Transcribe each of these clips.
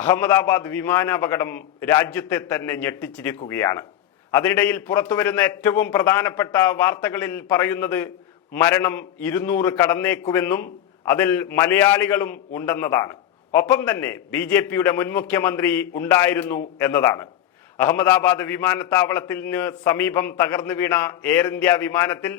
അഹമ്മദാബാദ് വിമാനാപകടം രാജ്യത്തെ തന്നെ ഞെട്ടിച്ചിരിക്കുകയാണ്. അതിനിടയിൽ പുറത്തുവരുന്ന ഏറ്റവും പ്രധാനപ്പെട്ട വാർത്തകളിൽ പറയുന്നത് മരണം ഇരുന്നൂറ് കടന്നേക്കുമെന്നും അതിൽ മലയാളികളും ഉണ്ടെന്നതാണ്. ഒപ്പം തന്നെ ബി ജെ പിയുടെ മുൻ മുഖ്യമന്ത്രി ഉണ്ടായിരുന്നു എന്നതാണ്. അഹമ്മദാബാദ് വിമാനത്താവളത്തിന് സമീപം തകർന്നു വീണ എയർ ഇന്ത്യ വിമാനത്തിൽ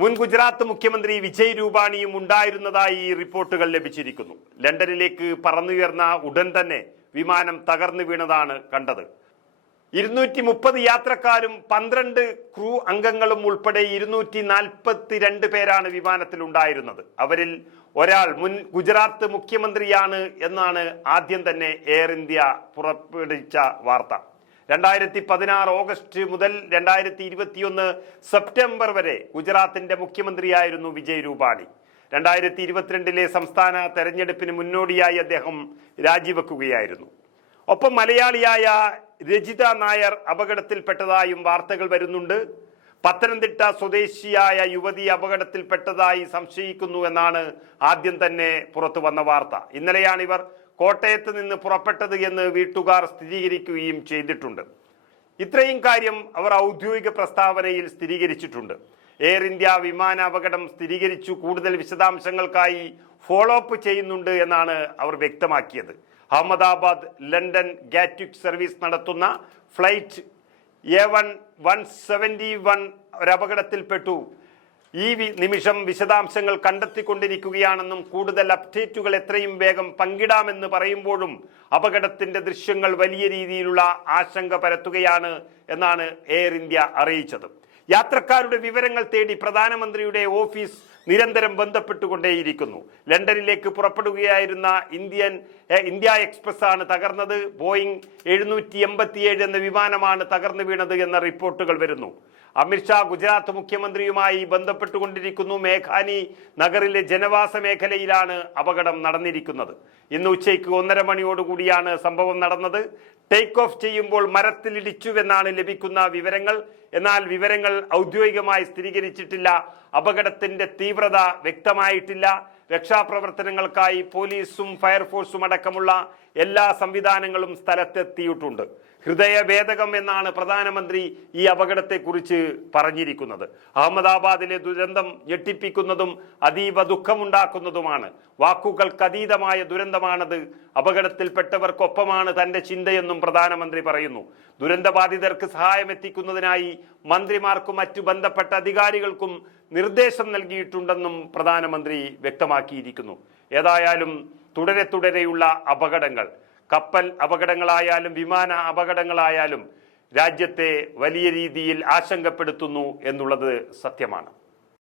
മുൻ ഗുജറാത്ത് മുഖ്യമന്ത്രി വിജയ് രൂപാണിയും ഉണ്ടായിരുന്നതായി റിപ്പോർട്ടുകൾ ലഭിച്ചിരിക്കുന്നു. ലണ്ടനിലേക്ക് പറന്നുയർന്ന ഉടൻ തന്നെ വിമാനം തകർന്നു വീണതാണ് കണ്ടത്. ഇരുന്നൂറ്റി മുപ്പത് യാത്രക്കാരും പന്ത്രണ്ട് ക്രൂ അംഗങ്ങളും ഉൾപ്പെടെ ഇരുന്നൂറ്റി നാൽപ്പത്തി രണ്ട് പേരാണ് വിമാനത്തിൽ ഉണ്ടായിരുന്നത്. അവരിൽ ഒരാൾ മുൻ ഗുജറാത്ത് മുഖ്യമന്ത്രിയാണ് എന്നാണ് ആദ്യം തന്നെ എയർ ഇന്ത്യ പുറപ്പെടുവിച്ച വാർത്ത. രണ്ടായിരത്തി പതിനാറ് ഓഗസ്റ്റ് മുതൽ രണ്ടായിരത്തി ഇരുപത്തിയൊന്ന് സെപ്റ്റംബർ വരെ ഗുജറാത്തിന്റെ മുഖ്യമന്ത്രിയായിരുന്നു വിജയ് രൂപാണി. രണ്ടായിരത്തി ഇരുപത്തിരണ്ടിലെ സംസ്ഥാന തെരഞ്ഞെടുപ്പിന് മുന്നോടിയായി അദ്ദേഹം രാജിവെക്കുകയായിരുന്നു. ഒപ്പം മലയാളിയായ രജിത നായർ അപകടത്തിൽപ്പെട്ടതായും വാർത്തകൾ വരുന്നുണ്ട്. പത്തനംതിട്ട സ്വദേശിയായ യുവതി അപകടത്തിൽപ്പെട്ടതായി സംശയിക്കുന്നു എന്നാണ് ആദ്യം തന്നെ പുറത്തു വന്ന വാർത്ത. ഇന്നലെയാണ് ഇവർ കോട്ടയത്ത് നിന്ന് പുറപ്പെട്ടത് എന്ന് വീട്ടുകാർ സ്ഥിരീകരിക്കുകയും ചെയ്തിട്ടുണ്ട്. ഇത്രയും കാര്യം അവർ ഔദ്യോഗിക പ്രസ്താവനയിൽ സ്ഥിരീകരിച്ചിട്ടുണ്ട്. എയർ ഇന്ത്യ വിമാന അപകടം സ്ഥിരീകരിച്ചു. കൂടുതൽ വിശദാംശങ്ങൾക്കായി ഫോളോ അപ്പ് ചെയ്യുന്നുണ്ട് എന്നാണ് അവർ വ്യക്തമാക്കിയത്. അഹമ്മദാബാദ് ലണ്ടൻ ഗാറ്റ്വിക് സർവീസ് നടത്തുന്ന flight A one one seventy one ഒരപകടത്തിൽപ്പെട്ടു. ഈ നിമിഷം വിശദാംശങ്ങൾ കണ്ടെത്തിക്കൊണ്ടിരിക്കുകയാണെന്നും കൂടുതൽ അപ്ഡേറ്റുകൾ എത്രയും വേഗം പങ്കിടാമെന്ന് പറയുമ്പോഴും അപകടത്തിന്റെ ദൃശ്യങ്ങൾ വലിയ രീതിയിലുള്ള ആശങ്ക പരത്തുകയാണ് എന്നാണ് എയർ ഇന്ത്യ അറിയിച്ചത്. യാത്രക്കാരുടെ വിവരങ്ങൾ തേടി പ്രധാനമന്ത്രിയുടെ ഓഫീസ് നിരന്തരം ബന്ധപ്പെട്ടുകൊണ്ടേയിരിക്കുന്നു. ലണ്ടനിലേക്ക് പുറപ്പെടുകയായിരുന്ന ഇന്ത്യൻ ഇന്ത്യ എക്സ്പ്രസ് ആണ് തകർന്നത്. ബോയിങ് എഴുന്നൂറ്റി എൺപത്തിയേഴ് എന്ന വിമാനമാണ് തകർന്നു വീണത് എന്ന റിപ്പോർട്ടുകൾ വരുന്നു. അമിത്ഷാ ഗുജറാത്ത് മുഖ്യമന്ത്രിയുമായി ബന്ധപ്പെട്ടുകൊണ്ടിരിക്കുന്നു. മേഘാനി നഗറിലെ ജനവാസ മേഖലയിലാണ് അപകടം നടന്നിരിക്കുന്നത്. ഇന്ന് ഉച്ചയ്ക്ക് ഒന്നര മണിയോടുകൂടിയാണ് സംഭവം നടന്നത്. ടേക്ക് ഓഫ് ചെയ്യുമ്പോൾ മരത്തിലിടിച്ചുവെന്നാണ് ലഭിക്കുന്ന വിവരങ്ങൾ. എന്നാൽ വിവരങ്ങൾ ഔദ്യോഗികമായി സ്ഥിരീകരിച്ചിട്ടില്ല. അപകടത്തിന്റെ തീവ്രത വ്യക്തമായിട്ടില്ല. രക്ഷാപ്രവർത്തനങ്ങൾക്കായി പോലീസും ഫയർഫോഴ്സും അടക്കമുള്ള എല്ലാ സംവിധാനങ്ങളും സ്ഥലത്തെത്തിയിട്ടുണ്ട്. ഹൃദയഭേദകം എന്നാണ് പ്രധാനമന്ത്രി ഈ അപകടത്തെക്കുറിച്ച് പറഞ്ഞിരിക്കുന്നത്. അഹമ്മദാബാദിലെ ദുരന്തം ഞെട്ടിപ്പിക്കുന്നതും അതീവ ദുഃഖമുണ്ടാക്കുന്നതുമാണ്. വാക്കുകൾക്കതീതമായ ദുരന്തമാണത്. അപകടത്തിൽപ്പെട്ടവർക്കൊപ്പമാണ് തന്റെ ചിന്തയെന്നും പ്രധാനമന്ത്രി പറയുന്നു. ദുരന്തബാധിതർക്ക് സഹായം എത്തിക്കുന്നതിനായി മന്ത്രിമാർക്കും മറ്റു ബന്ധപ്പെട്ട അധികാരികൾക്കും നിർദ്ദേശം നൽകിയിട്ടുണ്ടെന്നും പ്രധാനമന്ത്രി വ്യക്തമാക്കിയിരിക്കുന്നു. ഏതായാലും തുടരെ തുടരെയുള്ള അപകടങ്ങൾ. കപ്പൽ അപകടങ്ങളായാലും വിമാന അപകടങ്ങളായാലും രാജ്യത്തെ വലിയ രീതിയിൽ ആശങ്കപ്പെടുത്തുന്നു എന്നുള്ളത് സത്യമാണ്.